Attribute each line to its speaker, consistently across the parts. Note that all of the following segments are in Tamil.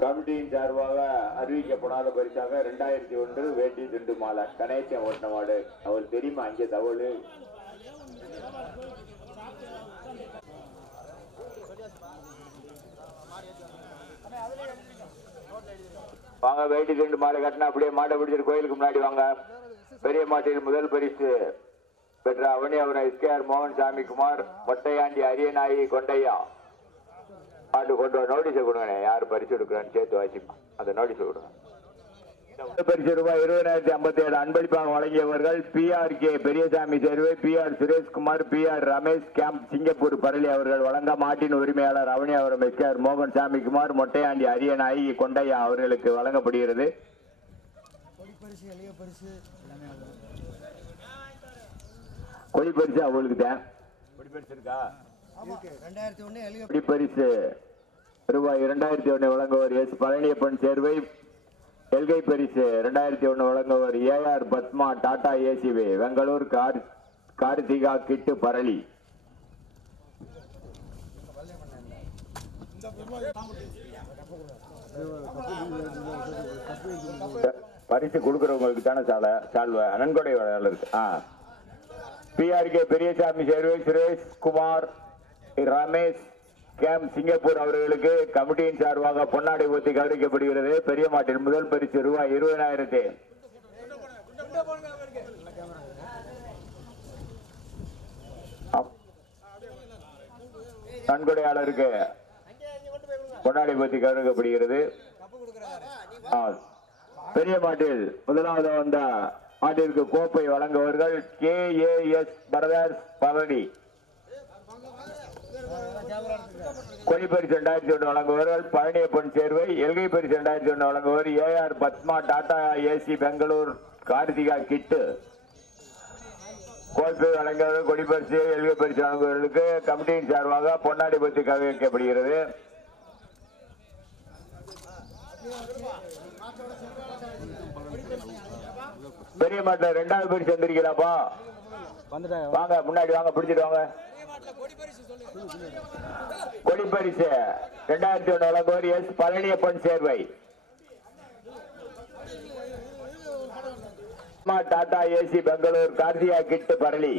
Speaker 1: கமிட்டியின் சார்பாக அறிவிக்கப்படாத பரிசாக இரண்டாயிரத்தி ஒன்று வேட்டி திண்டு மாலை. கணேசன் ஓட்டின மாடு. அவர் தெரியுமா? அங்கே தவறு வாங்க வேட்டி திண்டு மாலை கட்டினா அப்படியே மாட்டை பிடிச்சிட்டு கோயிலுக்கு முன்னாடி வாங்க. பெரிய மாட்டின் முதல் பரிசு பெற்ற அவனியாபுரம் எஸ்கேஆர் மோகன் சாமி குமார் மொட்டையாண்டி அரியநாயகி கொண்டையா. பாட்டு கொண்டு வர நோட்டீஸை கொடுங்க யார் பரிசு எடுக்கிறான்னு சேர்த்து வாசிப்பா அந்த நோட்டீஸை கொடுங்க. இந்த பரிசு ரூபாய் இருபதாயிரத்தி ஐம்பத்தி ஏழு அன்பளிப்பாக வழங்கியவர்கள் P R K Periyasamy Servai P R Sureshkumar P R Ramesh camp Singapore Parali அவர்கள் வழங்க மாட்டின் உரிமையாளர் அவனியாபுரம் எஸ்கேஆர் மோகன் சாமிக்குமார் மொட்டையாண்டி அரியநாயகி கொண்டையா அவர்களுக்கு வழங்கப்படுகிறது.
Speaker 2: பரிசு எளிய பரிசு எல்லாமே ஆகும்
Speaker 1: கொடி பரிசு அவங்களுக்கு தான் கொடி பரிசு இருக்கா
Speaker 2: ரெண்டாயிரத்தி ஒன்று
Speaker 1: பரிசு ரூபாய் இரண்டாயிரத்தி ஒன்று வழங்குவர் எஸ் பழனியப்பன் சேர்வை. எல்கை பரிசு இரண்டாயிரத்தி ஒன்று வழங்குவர் ஏஆர் பத்மா டாடா ஏசிவே. பெங்களூர் கார் கார்த்திகா கிட்டு பரளி. பரிசு கொடுக்குறவங்களுக்கு தானே சாலை சால்வை? நன்கொடை வேலை ஆ. P R K Periyasamy Servai Suresh Kumar Ramesh game Singapore அவர்களுக்கு கமிட்டியின் சார்பாக பொன்னாடை ஊற்றி கௌரவிக்கப்படுகிறது. பெரிய மாட்டின் முதல் பரிசு ரூபாய் இருபதாயிரத்தி. நன்கொடையாளருக்கு பொன்னாடை ஊத்தி கௌரவிக்கப்படுகிறது. ஆ. பெரிய மாட்டில் முதலாவது வந்த மாட்டிற்கு கோப்பை வழங்குவர்கள் K A S brothers Palani கொடி பரிசு ரெண்டாயிரத்தி ஒன்று வழங்குவர்கள் பழனியப்பன் சேர்வை எல்கை பரிசு ரெண்டாயிரத்தி ஒன்று வழங்குவர் A R Padma Tata AC Bangalore Karthika Kittu. கோப்பை வழங்குவர்கள் கொடி பரிசு எல்கை பரிசு வழங்குவர்களுக்கு கமிட்டியின் சார்பாக பொன்னாடி பத்தி கவிக்கப்படுகிறது பெரிய மாட்டில் ரெண்டாவது பரிசு
Speaker 2: வந்துட்டாங்க.
Speaker 1: வாங்க முன்னாடி வாங்க பிடிச்சிட்டு வாங்க. கொடி பரிசு ரெண்டாயிரத்தி ஒண்ணு வழங்குவோர் S Palaniappan Servai. Tata AC Bangalore கார்த்தியா கிட்டு பரளி.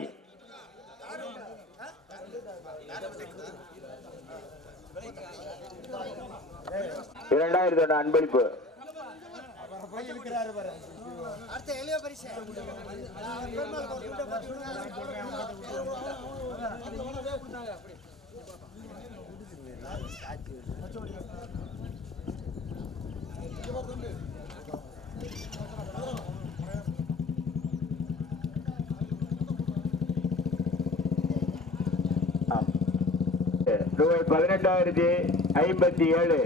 Speaker 1: இரண்டாயிரத்தி ஒண்ணு அன்பளிப்பு.
Speaker 2: அடுத்த எளிய பரிசு.
Speaker 1: ரூபாய் பதினெட்டாயிரத்தி ஐம்பத்தி ஏழு.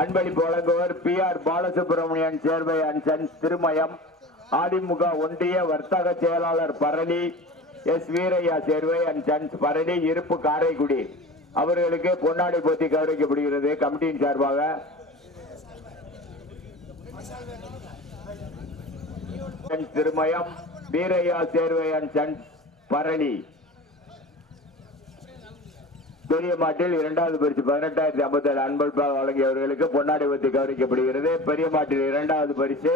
Speaker 1: அன்பளிப்பு வழங்குவர் P R Balasubramanian Servai and sons Thirumayam. AIADMK ஒன்றிய வர்த்தக செயலாளர் Bharani S Veeraiya Servai and sons Bharani இருப்பு காரைக்குடி. அவர்களுக்கு பொன்னாடை போத்தி கௌரவிக்கப்படுகிறது கமிட்டியின் சார்பாக. Sons Thirumayam Veeraiya Servai and sons Bharani. பெரிய மாட்டில் இரண்டாவது பரிசு பதினெட்டாயிரத்தி ஐம்பத்தி ஏழு அன்பளிப்பாக வழங்கியவர்களுக்கு பொன்னாடை ஒத்தி கௌரவிக்கப்படுகிறது. பெரிய மாட்டில் இரண்டாவது பரிசு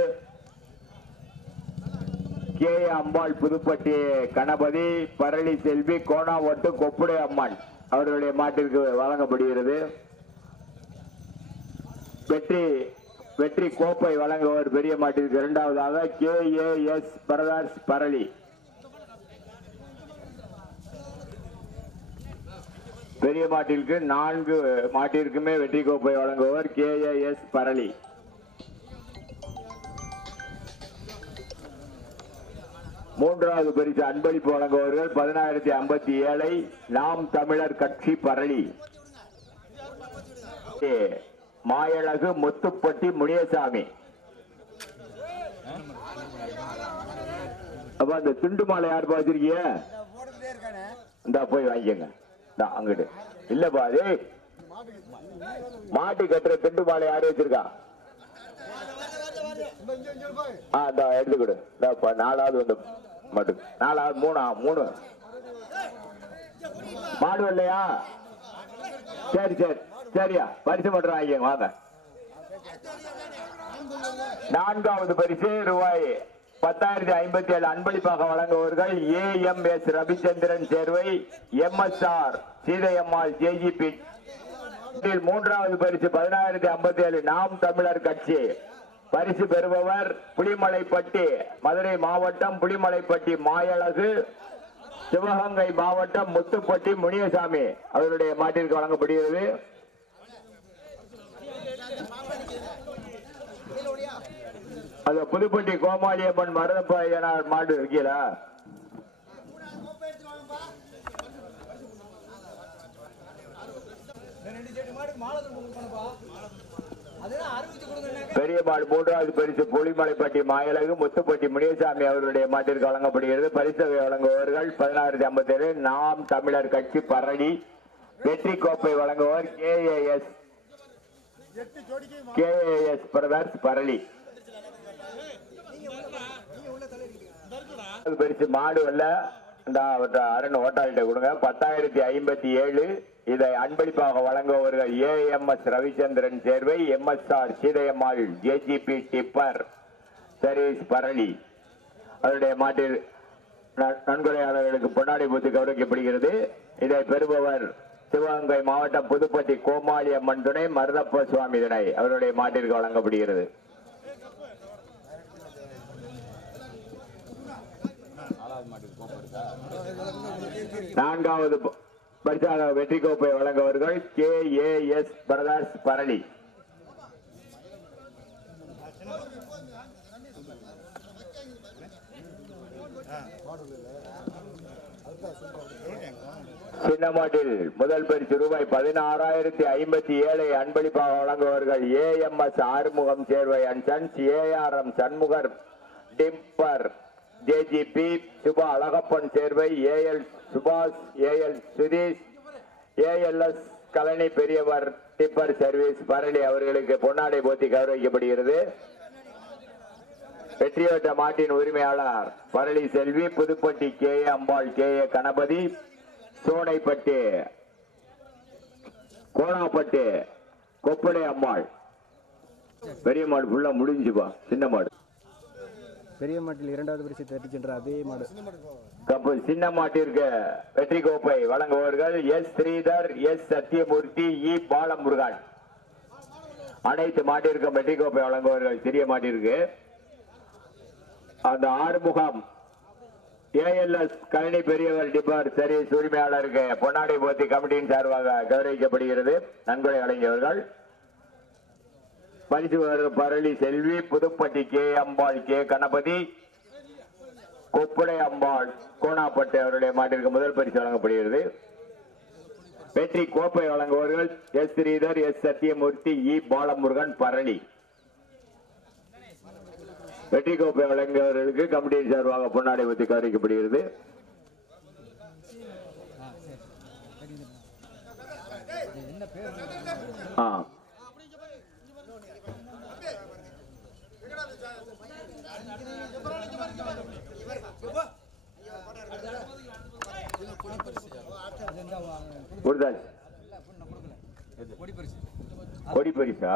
Speaker 1: கே. அம்பாள் புதுப்பட்டி கணபதி பரளி செல்வி கோணாவட்டு கொப்புடை அம்மாள் அவர்களுடைய மாட்டிற்கு வழங்கப்படுகிறது. வெற்றி வெற்றி கோப்பை வழங்குவர் பெரிய மாட்டிற்கு இரண்டாவதாக கே. ஏ. எஸ். பிரதாஸ் பரளி. பெரிய மாட்டிற்கு நான்கு மாட்டிற்குமே வெற்றி கோப்பை வழங்குவர் கே. எஸ். பரளி. மூன்றாவது பரிசு அன்பளிப்பு வழங்குவர்கள் பதினாயிரத்தி ஐம்பத்தி ஏழை நாம் தமிழர் கட்சி பரளி. ஏ, மாயழகு முத்துப்பட்டி முனியசாமி. அப்ப அந்த துண்டு மாலை யார் பாத்திருக்கீங்க இந்த போய் வாங்கிக்கங்க. அங்கிட்டு இல்லப்பா அது மாட்டு கட்டுற திண்டு மாலை யார் வச்சிருக்கா? ஆ எடுத்துக்கிடு நாலாவது வந்து மட்டும் நாலாவது மூணா மூணு. மாடு இல்லையா சரி சரி சரியா. பரிசு மட்டும் ஆகிய வாங்க. நான்காவது பரிசு ரூபாய் பத்தாயிரத்தி ஐம்பத்தி ஏழு அன்பளிப்பாக வழங்குவவர்கள் A M S Ravichandran Servai M S R Seethaiyammal JGB. மூன்றாவது பரிசு பதினாயிரத்தி ஐம்பத்தி ஏழு நாம் தமிழர் கட்சி. பரிசு பெறுபவர் புலிமலைப்பட்டி மதுரை மாவட்டம் புலிமலைப்பட்டி மாயழகு சிவகங்கை மாவட்டம் முத்துப்பட்டி முனியசாமி அவருடைய மாட்டிற்கு வழங்கப்படுகிறது. அது புதுப்பட்டி கோமாளியம்மன் மருதப்பையனார் மாடு இருக்கீங்களா?
Speaker 2: ரெண்டு மாலை பெரியபால்
Speaker 1: பெரிய மாடு மூன்றாவது பரிசு புலிமலைப்பட்டி மாயழகு முத்துப்பட்டி முனியசாமி அவருடைய மாட்டிற்கு வழங்கப்படுகிறது. பரிசு வழங்குபவர்கள் பதினாயிரத்தி ஐம்பத்தி ஏழு நாம் தமிழர் கட்சி பரணி வெற்றி கோப்பை வழங்குபவர் கேஏஎஸ் கேஏஎஸ் பிரதர்ஸ் பரணி பரிசு மாடு அல்ல. இந்த அருண் அரண் ஓட்டாளிட்ட கொடுங்க. பத்தாயிரத்தி ஐம்பத்தி ஏழு. இதை அன்பளிப்பாக வழங்குபவர்கள் A M S Ravichandran Servai M S R Seethaiyammal JGB tipper Sarish Parali. அவருடைய மாட்டில் ந- நன்கொடையாளர்களுக்கு பொன்னாடி பூத்து கௌரவிக்கப்படுகிறது. இதை பெறுபவர் சிவகங்கை மாவட்டம் புதுப்பட்டி கோமாளி அம்மன் துணை மருதப்ப சுவாமி துணை. அவருடைய மாட்டிற்கு வழங்கப்படுகிறது. நான்காவது பரிசாக வெற்றி கோப்பை வழங்குவர்கள் K A S brothers Bharani. சின்னமாட்டில் முதல் பரிசு ரூபாய் பதினாறாயிரத்தி ஐம்பத்தி ஏழை அன்பளிப்பாக வழங்குவர்கள் A M S Arumugam Servai and sons ARM Shanmugar timber. JGB Subha Alagappan Servai AL Subash AL Sudheesh ALS Kalani பெரியவர் டிப்பர் சர்வீஸ் பரணி அவர்களுக்கு பொன்னாடை போத்தி கௌரவிக்கப்படுகிறது. வெற்றியோட்ட மாட்டின் உரிமையாளர் Parali Selvi Pudupatti K A Ambal K A Ganapathi Sonaipattu Konapatti Koppadai Ammal. பெரிய மாடு ஃபுல்லா முடிஞ்சுப்பா சின்ன மாடு.
Speaker 2: பெரிய மாட்டில் இரண்டாவது பரிசு தட்டி சென்ற அதே மாடு.
Speaker 1: கப்பு சின்ன மாட்டிற்கு வெற்றி கோப்பை வழங்குபவர்கள் S Sridhar S Sathyamoorthy E Balamurugan. அனைத்து மாட்டிற்கும் வெற்றி கோப்பை வழங்குபவர்கள் சிறிய மாட்டிற்கு. அந்த ஆறுமுகம் ஏஎல்எஸ் கழனி பெரியவர் டிபார் சர்வீஸ் உரிமையாளருக்கு பொன்னாடி போத்தி கமிட்டியின் சார்பாக கௌரவிக்கப்படுகிறது. நன்கொடை வழங்கியவர்கள். பரிசு பரளி செல்வி புதுப்பட்டி கே. அம்பாள் கே. கணபதி கொப்புடை அம்பாள் கோணாப்பட்டு அவருடைய மாட்டிற்கு முதல் பரிசு வழங்கப்படுகிறது. வெற்றி கோப்பை வழங்குபவர்கள் S. Sridhar S. Sathyamoorthy E. Balamurugan Bharani வெற்றி கோப்பை வழங்குவர்களுக்கு கமிட்டியின் சார்பாக பொன்னாடை ஊற்றி
Speaker 2: கவனிக்கப்படுகிறது
Speaker 1: ஆ. கொடுத்தாச்சு.
Speaker 2: கொடி பரிசு.
Speaker 1: கொடி பரிசா?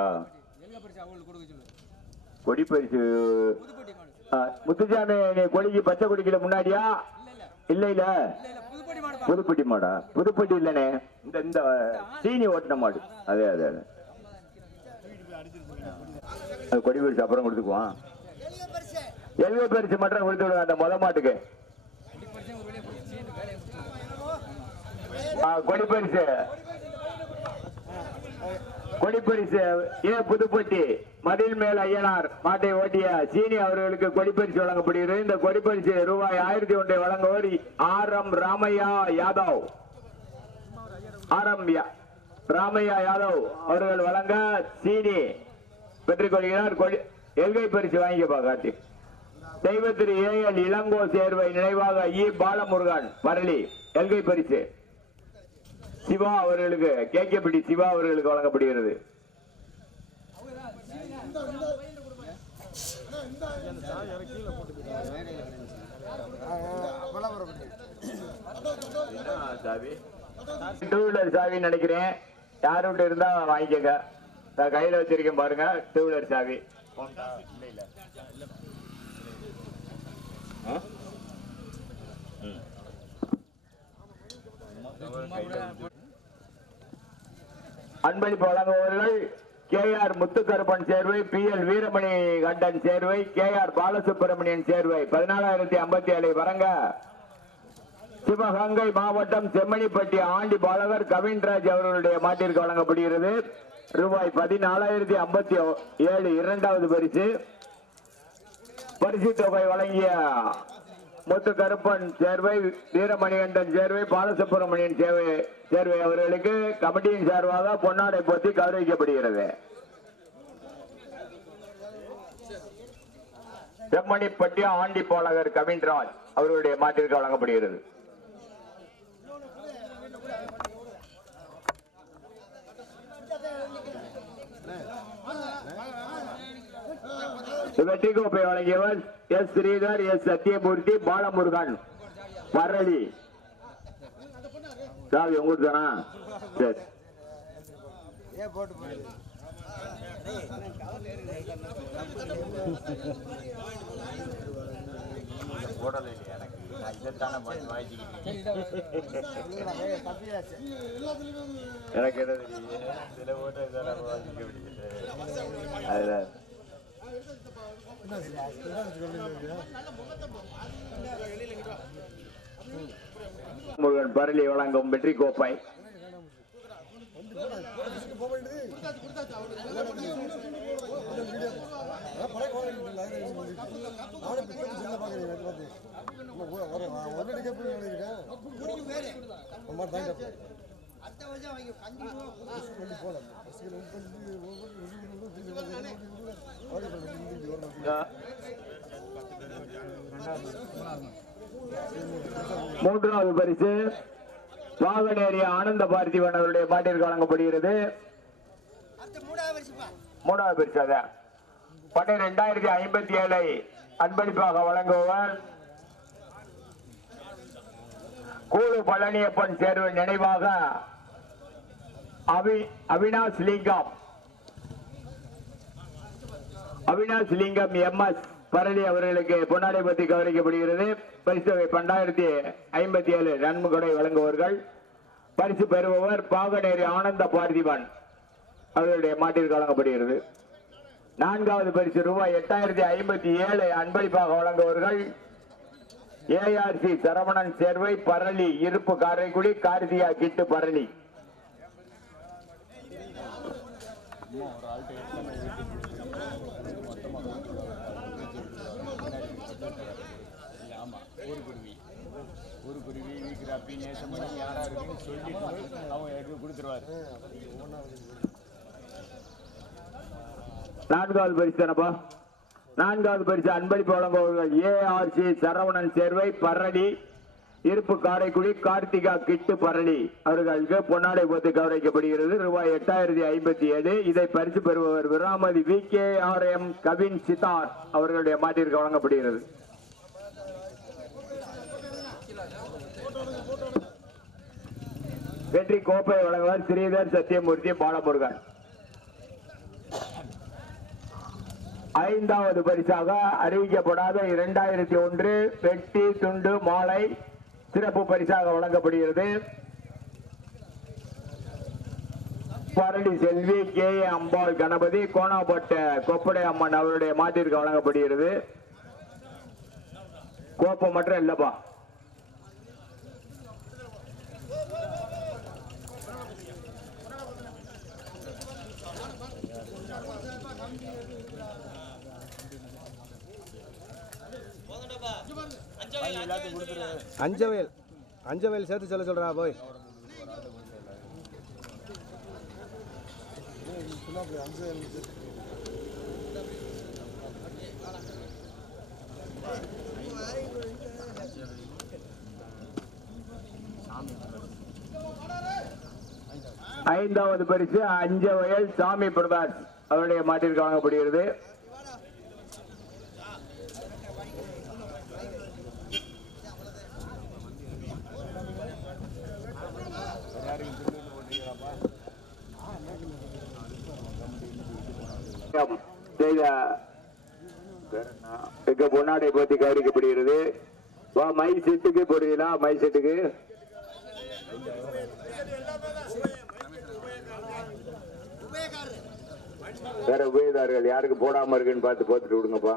Speaker 1: முத்துசாமி நீ கொடிக்கு பச்சை கொடிக்கல முன்னாடியா? இல்ல இல்ல.
Speaker 2: இல்ல இல்ல. புதுப்பட்டி மாடு
Speaker 1: புதுப்பட்டி இல்லனே. இந்த இந்த சீனி ஓட்டின மாடு. அதே அதே அதே. கொடி பரிசு அப்புறம் கொடுத்துக்குவான். எல்வ பரிசு மட்டும் கொடுத்து விடுங்க அந்த முத மாட்டுக்கு
Speaker 2: கொடி பரிசு ஒரு வெளியே போய் சீட்டு வேலையை
Speaker 1: கொடிப்பரிசு கொடிப்பரிசு ஏ புதுப்பட்டி. மதில் மேல் ஐயனார் மாட்டை ஓட்டிய சீனி அவர்களுக்கு கொடிப்பரிசு வழங்கப்படுகிறது. இந்த கொடிப்பரிசு ரூபாய் ஆயிரத்தி ஒன்றை வழங்குவோர் R M Ramaiya Yadav. R M Ramaiya Yadav அவர்கள் வழங்க சீனி பெற்றுக்கொள்கிறார் எல்கை பரிசு வாங்கிக்கப்பா கார்த்தி தெய்வ திரு ஏ எல் இளங்கோ சேர்வை நினைவாக இ. பாலமுருகன் பரளி எல்கை பரிசு. சிவா அவர்களுக்கு கேகேபிடி சிவா அவர்களுக்கு வழங்கப்படுகிறது டூ வீலர் சாவி நினைக்கிறேன் யார் விட்டு இருந்தா வாங்கிக்கோங்க நான் கையில வச்சிருக்கேன் பாருங்க டூ வீலர் சாவி? ம். அன்பளிப்பு வழங்குபவர்கள் K R Muthukaruppan Servai P L Veeramani Kandan Servai K R Balasubramanian Servai. பதினாலாயிரத்தி ஐம்பத்தி ஏழை வரங்க. சிவகங்கை மாவட்டம் செம்மணிப்பட்டி ஆண்டி பாலகர் கவின்ராஜ் அவர்களுடைய மாட்டிற்கு வழங்கப்படுகிறது. ரூபாய் பதினாலாயிரத்தி ஐம்பத்தி ஏழு இரண்டாவது பரிசு. பரிசு தொகை வழங்கிய முத்து கருப்பன் சேர்வை வீரமணிகண்டன் சேர்வை பாலசுப்பிரமணியன் சேவை சேர்வை அவர்களுக்கு கமிட்டியின் சார்பாக பொன்னாடை போத்தி கௌரவிக்கப்படுகிறது. செம்மணிப்பட்டி ஆண்டி பாலகர் கவின்ராஜ் அவர்களுடைய மாட்டிற்கு வழங்கப்படுகிறது. வெற்றி கோப்பை வழங்கியவர் எஸ். ஸ்ரீதர் எஸ். சத்யமூர்த்தி பாலமுருகன். பரளி சாவி உங்களுக்கு தானா? சரி.
Speaker 2: ஏன்
Speaker 1: எனக்கு என்ன தெரியும்? முருகன் பரளி வழங்கும் வெற்றி கோப்பை
Speaker 2: அடுத்த
Speaker 1: மூன்றாவது பரிசு வாகனேரி ஆனந்த பார்த்திவன் அவருடைய பாட்டிற்கு வழங்கப்படுகிறது.
Speaker 2: மூணாவது
Speaker 1: பரிசு அத. பன்னிரெண்டாயிரத்தி ஐம்பத்தி ஏழை அன்பளிப்பாக வழங்குபவர் கூழு பழனியப்பன் தேர்வு நினைவாக அவி அவினாஷ் லிங்கம். அவினாஷ் லிங்கம் எம் எஸ் பரளி அவர்களுக்கு பொன்னாடை பற்றி கவனிக்கப்படுகிறது. பரிசு தொகை பன்னாயிரத்தி ஐம்பத்தி ஏழு நன்முகொடை வழங்குவார்கள் பரிசு பெறுபவர் பாகனேரி ஆனந்த பார்த்திபன் அவர்களுடைய மாட்டிற்கு வழங்கப்படுகிறது. நான்காவது பரிசு ரூபாய் எட்டாயிரத்தி ஐம்பத்தி ஏழு அன்பளிப்பாக வழங்குவார்கள் ஏஆர்சி சரவணன் சேர்வை பரளி இருப்பு காரைக்குடி கார்த்தியா கிட்டு பரளி
Speaker 3: ஆமா ஒரு குருவி ஒரு காப்பி வீக்கிறாப்பி நேசம் பண்ணி இருக்குன்னு சொல்லிட்டு அவங்க எனக்கு கொடுத்துருவாரு.
Speaker 1: நான்காவது பரிசு தானப்பா? நான்காவது பரிசு அன்பளிப்பு வழங்குபவர்கள் ஏஆர்சி சரவணன் சேர்வை பரடி இருப்பு காரைக்குடி கார்த்திகா கிட்டு பரளி அவர்களுக்கு பொன்னாடை போத்து கௌரவிக்கப்படுகிறது. ரூபாய் எட்டாயிரத்தி ஐம்பத்தி ஏழு. இதை பரிசு பெறுபவர் Viramathi V K R M Kavin Sithar அவர்களுடைய மாட்டிற்கு வழங்கப்படுகிறது. வெற்றி கோப்பை வழங்குவார் ஸ்ரீதர் சத்யமூர்த்தி பாலமுருகன். ஐந்தாவது பரிசாக அறிவிக்கப்படாத இரண்டாயிரத்தி ஒன்று வெட்டி துண்டு மாலை சிறப்பு பரிசாக வழங்கப்படுகிறது. பரடி செல்வி கே. ஏ அம்பாள் கணபதி கோணாப்பட்ட கொப்படை அம்மன் அவருடைய மாட்டிற்கு வழங்கப்படுகிறது. கோப்பம் மற்றும் இல்லப்பா.
Speaker 4: அஞ்சவேல். அஞ்சவேல் சேர்த்து சொல்ல சொல்றா போய்.
Speaker 1: ஐந்தாவது பரிசு அஞ்ச வயல் சாமி பிரதாஷ் அவருடைய மாட்டிற்கு வழங்கப்படுகிறது. இங்க பொன்னாடை போத்தி கவனிக்கப்படுகிறது. வா மை செட்டுக்கு போடுறீங்களா மை செட்டுக்கு. வேற உபயோகதாரர்கள் யாருக்கு போடாம இருக்குன்னு பார்த்து போத்துட்டு விடுங்கப்பா.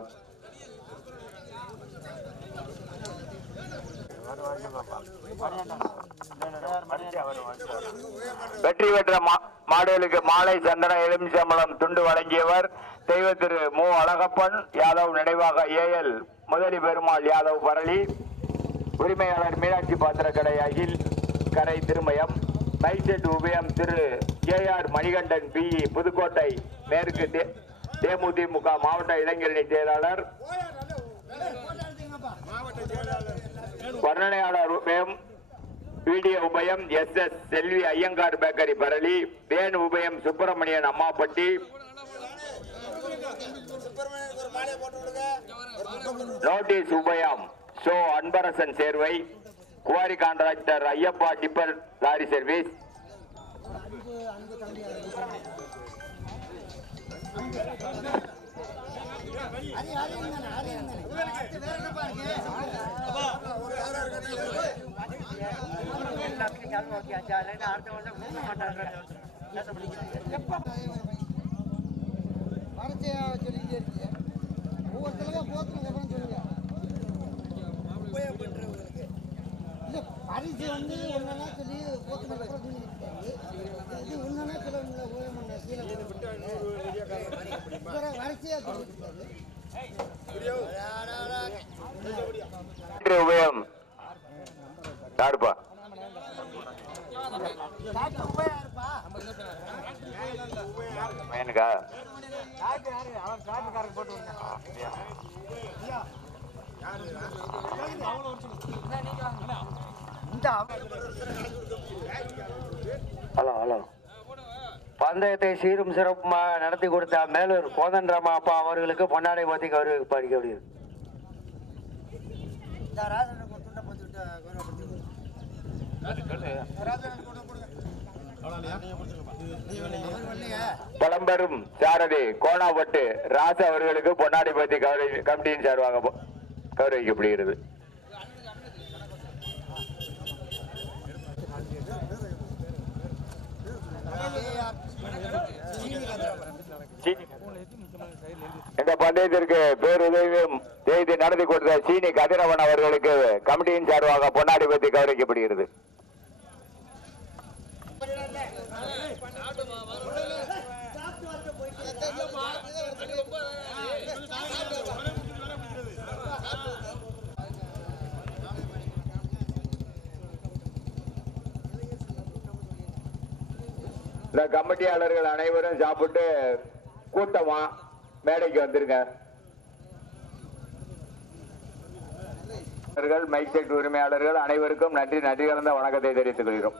Speaker 1: வெற்றி பெற்ற மா- மாடுகளுக்கு மாலை சந்தன எலுமிச்சம்பளம் துண்டு வழங்கியவர் தெய்வ திரு மு. அழகப்பன் யாதவ் நினைவாக ஏஎல் முதலி பெருமாள் யாதவ் பரளி உரிமையாளர் மீனாட்சி பாத்திரக்கடை அகில் கரை திருமயம் மைசெட் உபயம் Thiru K R Manikandan P. Pudukkottai மேற்கு தேமுதிமுக மாவட்ட இளைஞரணி செயலாளர் வர்ணனையாளர் உபயம் வீடியோ உபயம் S S Selvi Iyengar bakery Parali Venu உபயம் சுப்பிரமணியன் அம்மாப்பட்டி. நோட்டீஸ் உபயம் show Anbarasan Servai quarry contractor Ayyappa tipper lorry service.
Speaker 2: வரைச்சியா சொல்லிக்கிட்டே இருக்கீங்க ஒவ்வொருத்தருக்கா போத்துனதுக்கு அப்புறம் சொல்லுங்க உபயோகப்படுறவங்களுக்கு இல்லை பரிசு வந்து ஒன்றா சொல்லி போத்துனதுக்கு இது ஒன்றா சொல்ல முடியல உபயோகம் பண்ண கீழே
Speaker 1: இன்று உபயம் யாருப்பா? பையனுக்கா?
Speaker 5: Hello hello. பந்தயத்தை சீரும் சிறப்புமாக நடத்தி கொடுத்த மேலூர் கோதன் கோதண்டராமா அப்பா அவர்களுக்கு பொன்னாடை பற்றி கௌரவ படிக்கப்படுகிறது
Speaker 1: பழம்பெரும் சாரதி கோணாப்பட்டு ராசா அவர்களுக்கு பொன்னாடி பத்தி கௌரவி கமிட்டியின் சார்பாக பொ- கௌரவிக்கப்படுகிறது இந்த பந்தயத்திற்கு பேருதவியும் செய்து நடத்தி கொடுத்த சீனி கதிரவன் அவர்களுக்கு கமிட்டியின் சார்பாக பொன்னாடி பத்தி கௌரவிக்கப்படுகிறது இந்த கமிட்டியாளர்கள் அனைவரும் சாப்பிட்டு கூட்டமா மேடைக்கு வந்துருங்க. மைக் செட் உரிமையாளர்கள் அனைவருக்கும் நன்றி நன்றி கலந்த வணக்கத்தை தெரிவித்துக் கொள்கிறோம்.